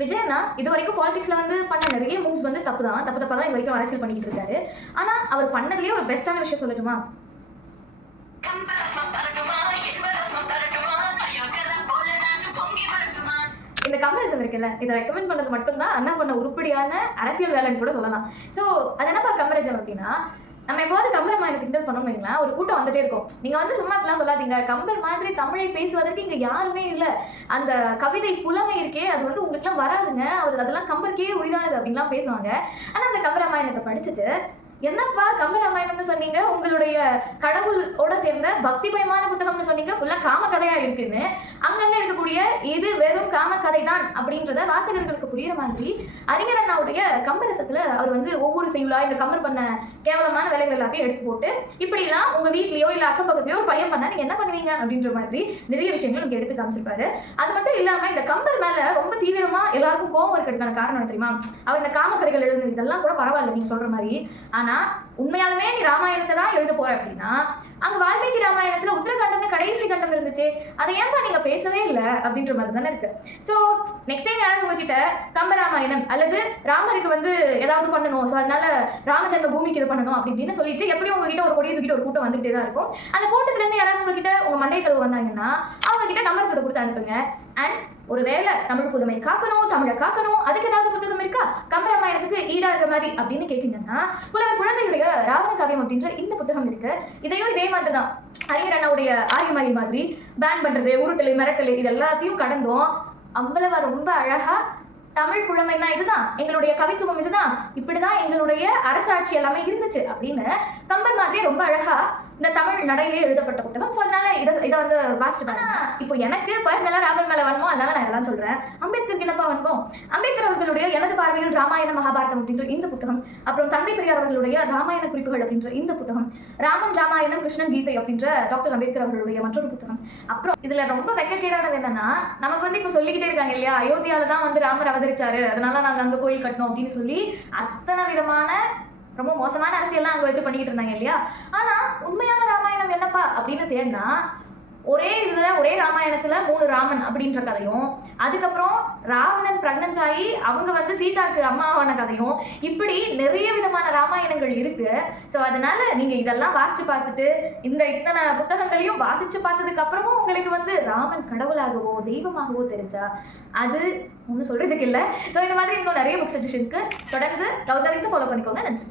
விஜயனா இது வரைக்கும் பாலிடிக்ஸ்ல வந்து பண்ண நிறைய மூவ்ஸ் வந்து தப்பு தப்பா தான் இது வரைக்கும் அரசியல் பண்ணிக்கிட்டு இருக்காரு. ஆனா அவர் பண்ணதுலயே ஒரு பெஸ்டான விஷயம் சொல்லட்டுமா? இந்த கம்பேரிசன் இருக்குல்ல, இதை ரெக்கமெண்ட் பண்ணது மட்டும்தான் அண்ணா பண்ண உருப்படியான அரசியல் வேலைன்னு கூட சொல்லலாம். ஸோ அது என்னப்பா கம்பேரிசன் அப்படின்னா, நம்ம எப்போது கம்பராமாயணத்தை கிண்டல் பண்ணோம்னு வைங்களேன், ஒரு கூட்டம் வந்துட்டே இருக்கும். நீங்க வந்து சும்மா இப்பெல்லாம் சொல்லாதீங்க, கம்பர் மாதிரி தமிழை பேசுவதற்கு இங்க யாருமே இல்லை, அந்த கவிதை புலமை இருக்கே அது வந்து உங்களுக்குலாம் வராதுங்க, அதெல்லாம் கம்பருக்கே உரிதானது அப்படின்லாம் பேசுவாங்க. ஆனா அந்த கம்பராமாயணத்தை படிச்சுட்டு என்னப்பா கம்பராமாயணம்னு சொன்னீங்க, உங்களுடைய கடவுளோட சேர்ந்த பக்திமயமான புத்தகம்னு சொன்னீங்க, ஃபுல்லா காம கதையா இருக்குன்னு அங்கங்க இருக்கக்கூடிய இது வெறும் காம கதை தான் அப்படின்றத வாசகர்களுக்கு புரியுற மாதிரி அறிஞர் அண்ணாவுடைய கம்பரசத்துல அவர் வந்து ஒவ்வொரு செய்யுளா இந்த கம்பர் பண்ண கேவலமான வேலைகள் எல்லாத்தையும் எடுத்து போட்டு இப்படிலாம் உங்க வீட்லயோ இல்ல அக்கம் பக்கத்துலயோ ஒரு பையன் பண்ணா நீங்க என்ன பண்ணுவீங்க அப்படின்ற மாதிரி நிறைய விஷயங்கள் நமக்கு எடுத்து காமிச்சிருப்பாரு. அது மட்டும் இல்லாம இந்த கம்பர் மேல ரொம்ப தீவிரமா எல்லாருக்கும் கோவம் இருக்கிறதுக்கான காரணம் தெரியுமா? அவர் இந்த காம கதைகள் எழுதுனது இதெல்லாம் கூட பரவாயில்ல நீங்க சொல்ற மாதிரி. ஆனா உண்மையாலுமே நீ ராமாயணத்தை தான் எழுத போற அப்படின்னா அங்க வால்மீகி ராமாயணத்துல உத்தரகாண்டம்னு கடைசி கண்டம் இருந்துச்சு, அதை ஏன்பா நீங்க பேசவே இல்லை அப்படின்ற மாதிரி தானே இருக்கு. ஸோ நெக்ஸ்ட் டைம் யாராவது உங்ககிட்ட கம்பராமாயணம் அல்லது ராமருக்கு வந்து ஏதாவது பண்ணணும், ஸோ அதனால ராமச்சந்திர பூமிக்கு இது பண்ணணும் அப்படின்னு சொல்லிட்டு எப்படியும் உங்ககிட்ட ஒரு கொடியை தூக்கிட்டு ஒரு கூட்டம் வந்துகிட்டே தான் இருக்கும். அந்த கூட்டத்துல இருந்து யாராவது உங்ககிட்ட உங்க மண்டை கழுவு வந்தாங்கன்னா அவங்க கிட்ட கம்பரசத்தை கொடுத்து அனுப்புங்க. அண்ட் ஒருவேளை தமிழ் புதுமை காக்கணும், தமிழை காக்கணும், அதுக்கு ஏதாவது புத்தகம் இருக்கா கம்பராமாயணத்துக்கு ஈடாகிற மாதிரி அப்படின்னு கேட்டீங்கன்னா புலவர் குழந்தையுடைய ராவண காவியம் அப்படின்ற இந்த புத்தகம் இருக்கு. இதையும் இதே மாதிரி தான் அறிஞர் அண்ணாவுடைய ஆரியமாரி மாதிரி பேன் பண்றது, உருட்டலை, மிரட்டலை இது எல்லாத்தையும் கடந்தோம் அவ்வளவு ரொம்ப அழகா தமிழ் புலமைனா இதுதான், எங்களுடைய கவித்துவம் இதுதான், இப்படிதான் எங்களுடைய அரசாட்சி எல்லாமே இருந்துச்சு அப்படின்னு கம்பர் மாதிரி ரொம்ப அழகா இந்த தமிழ் நடையிலே எழுதப்பட்ட புத்தகம். ஸோ அதனால இதை வந்து வாசிச்சுட்டாங்க. இப்போ எனக்கு பர்சனலாக ராமர் மேலே வேணுமோ அதனால நான் எல்லாம் சொல்கிறேன். அம்பேத்கருக்கு என்னப்பா வேணுமோ, அம்பேத்கர் அவர்களுடைய எனது பார்வையில் ராமாயண மகாபாரதம் அப்படின்ற இந்த புத்தகம், அப்புறம் தந்தை பெரியார் அவர்களுடைய ராமாயண குறிப்புகள் அப்படின்ற இந்த புத்தகம், ராமன் ராமாயணம் கிருஷ்ணன் கீதை அப்படின்ற டாக்டர் அம்பேத்கர் அவர்களுடைய மற்றொரு புத்தகம். அப்புறம் இதுல ரொம்ப வெக்கக்கேடானது என்னன்னா, நமக்கு வந்து இப்போ சொல்லிக்கிட்டே இருக்காங்க இல்லையா, அயோத்தியால தான் வந்து ராமர் அவதரிச்சாரு, அதனால நாங்கள் அங்கே கோயில் கட்டணும் அப்படின்னு சொல்லி அத்தனை விதமான ரொம்ப மோசமான அரசியல்லாம் அங்கே வச்சு பண்ணிக்கிட்டு இருந்தாங்க இல்லையா. ஆனால் உண்மையான ராமாயணம் என்னப்பா அப்படின்னு தேடினா ஒரே ராமாயணத்துல 3 ராமன் அப்படின்ற கதையும், அதுக்கப்புறம் ராவணன் பிரெக்னன்ட் ஆகி அவங்க வந்து சீதாக்கு அம்மாவான கதையும், இப்படி நிறைய விதமான ராமாயணங்கள் இருக்கு. ஸோ அதனால நீங்க இதெல்லாம் வாசிச்சு பார்த்துட்டு இத்தனை புத்தகங்களையும் வாசிச்சு பார்த்ததுக்கு அப்புறமும் உங்களுக்கு வந்து ராமன் கடவுளாகவோ தெய்வமாகவோ தெரிஞ்சா அது ஒன்றும் சொல்றதுக்கு இல்லை. ஸோ இந்த மாதிரி இன்னும் நிறைய புக் சஜஷனுக்கு தொடர்ந்து ட்ரவுசரிங்ஸை ஃபாலோ பண்ணிக்கோங்க. நன்றி.